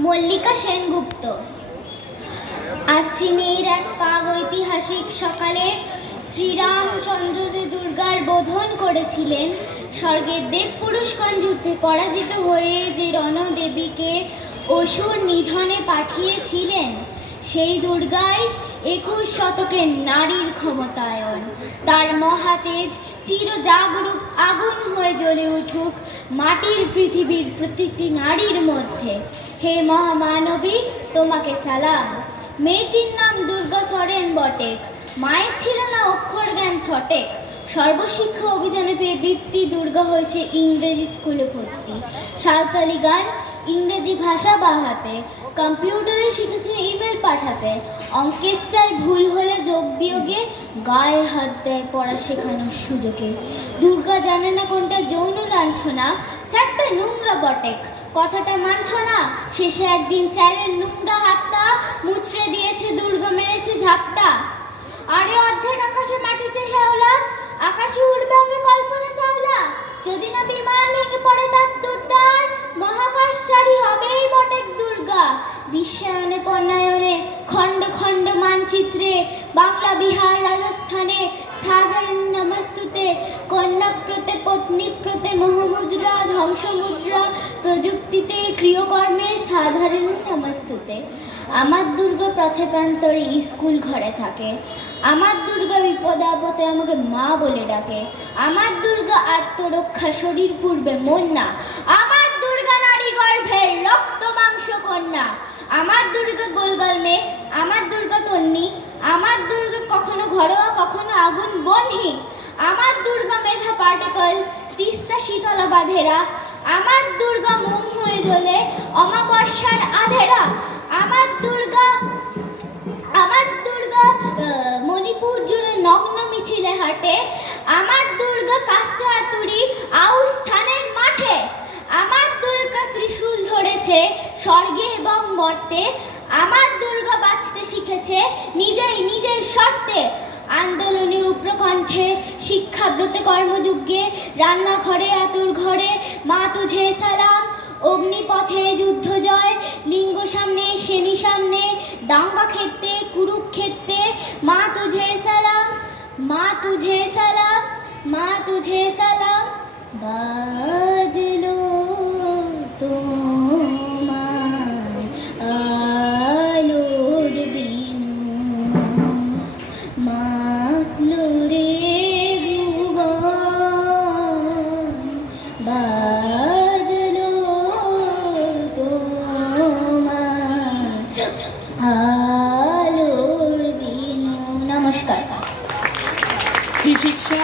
মল্লিকা সেনগুপ্ত। আশ্বিনের এক প্রাগৈতিহাসিক সকালে শ্রীরামচন্দ্র যে দুর্গার বোধন করেছিলেন, স্বর্গের দেবপুরুষগণ যুদ্ধে পরাজিত হয়ে যে রণদেবীকে অসুর নিধনে পাঠিয়েছিলেন, সেই দুর্গাই 21 শতকের নারীর ক্ষমতায়ন। তার মহাতেজ চিরজাগরুক আগুন হয়ে জ্বলে উঠুক মাটির পৃথিবীর প্রতিটি নারীর মধ্যে। হে মহামানবী, তোমাকে সালাম। মেয়েটির নাম দুর্গা সরেন বটেক। মায়ের ছিল না অক্ষর জ্ঞান ছটেক। সর্বশিক্ষা অভিযানে পেয়ে বৃত্তি দুর্গা হয়েছে ইংরেজি স্কুলে ভর্তি। সাঁওতালি গান, ইংরেজি ভাষা বাহাতে, কম্পিউটারে শিখেছে ইমেল পাঠাতে। অঙ্কের স্যার ভুল হলে যোগ বিয়োগে গায়ে হাত দেয় পড়া শেখানোর সুযোগে। দুর্গা জানে না কোনটা যৌন লাঞ্ছনা, স্যারটা নোংরা বটেক। কথাটা মানছ না, শেষে একদিন স্যারের নোংরা হাতটা মুচড়ে দিয়েছে দুর্গা, মেরেছে ঝাপটা। আরে অর্ধেক আকাশে মাটিতে হেওলা, আকাশে উড়বে হবে কল্পনা চাওলা। যদি না বিমান ভেঙে পড়ে তার দুর্দার, মহাকাশচারী হবেই বটেক দুর্গা। বিশ্বায়নে পণ্যায়নে খণ্ড খণ্ড মানচিত্রে, বাংলা বিহার রাজস্থানে সাধারণ নমস্তুতে। কন্যাপ্রতে পত্নীপ্রতে মোহমুদ্রা, ধ্বংসমুদ্রা প্রযুক্তিতে গৃহকর্মে সাধারণ নমস্তুতে। আমার দুর্গা পথে প্রান্তরে স্কুল ঘরে থাকে। আমার দুর্গা বিপদে আপদে আমাকে মা বলে ডাকে। আমার দুর্গা আত্মরক্ষা, শরীর পূর্বে মন না। আমার দুর্গা নারী গর্ভের রক্ত মাংস কন্যা। আমার দুর্গা গোলগাল মেয়ে, আমার দুর্গা তন্নি। আমার দুর্গা কখনো ঘরোয়া, কখনো আগুন বহ্নি। আমার দুর্গা মেধা পার্টিকল, তিস্তা শীতলা বাঁধেরা। আমার দুর্গা মোম হয়ে জ্বলে অমাবস্যার আধেরা। আমার দুর্গা মণিপুর জুড়ে নগ্ন মিছিলে হাঁটে। আমার দুর্গা কাস্তে হাতুড়ি আউস স্থানের মাঠে। আমার দুর্গা ত্রিশূল ধরেছে স্বর্গে এবং মর্তে। আমার দুর্গা বাঁচতে শিখেছে নিজেই নিজের শর্তে। আন্দোলনে উপ্রকণ্ঠে, শিক্ষাব্রতে কর্মযুগে, রান্নাঘরে আতুর ঘরে মা তুঝে সালাম। অগ্নিপথে যুদ্ধ জয়, লিঙ্গ সামনে শ্রেণী সামনে, দাঙ্গা ক্ষেত্রে কুরুক্ষেত্রে মা তুঝে সালাম, মা তুঝে সালাম, মা তুঝে সালাম। বাজলো তোমার আলোর বিনু, মাতলো রে ভুবন। বাজলো তোমার আলোর বিনু। নমস্কার। শ্রী শিক্ষা